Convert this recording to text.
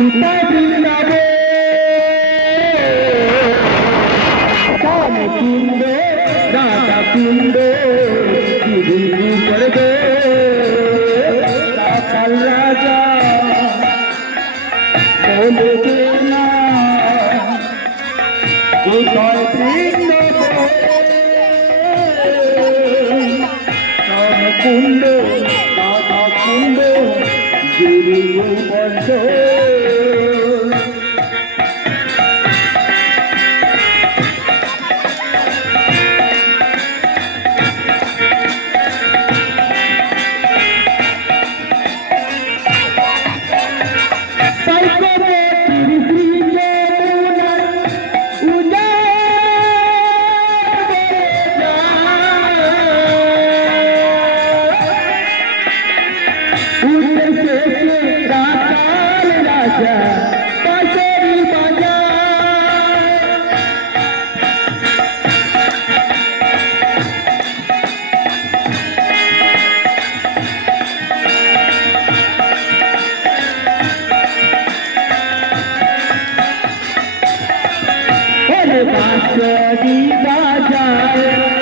सीता वृंदावे श्याम कुंड राधा कुंड गिरी कर दे काल राजा बोले देना कोई वृंद श्याम कुंड राधा कुंड गिरी कर दे बांसुरी बजाए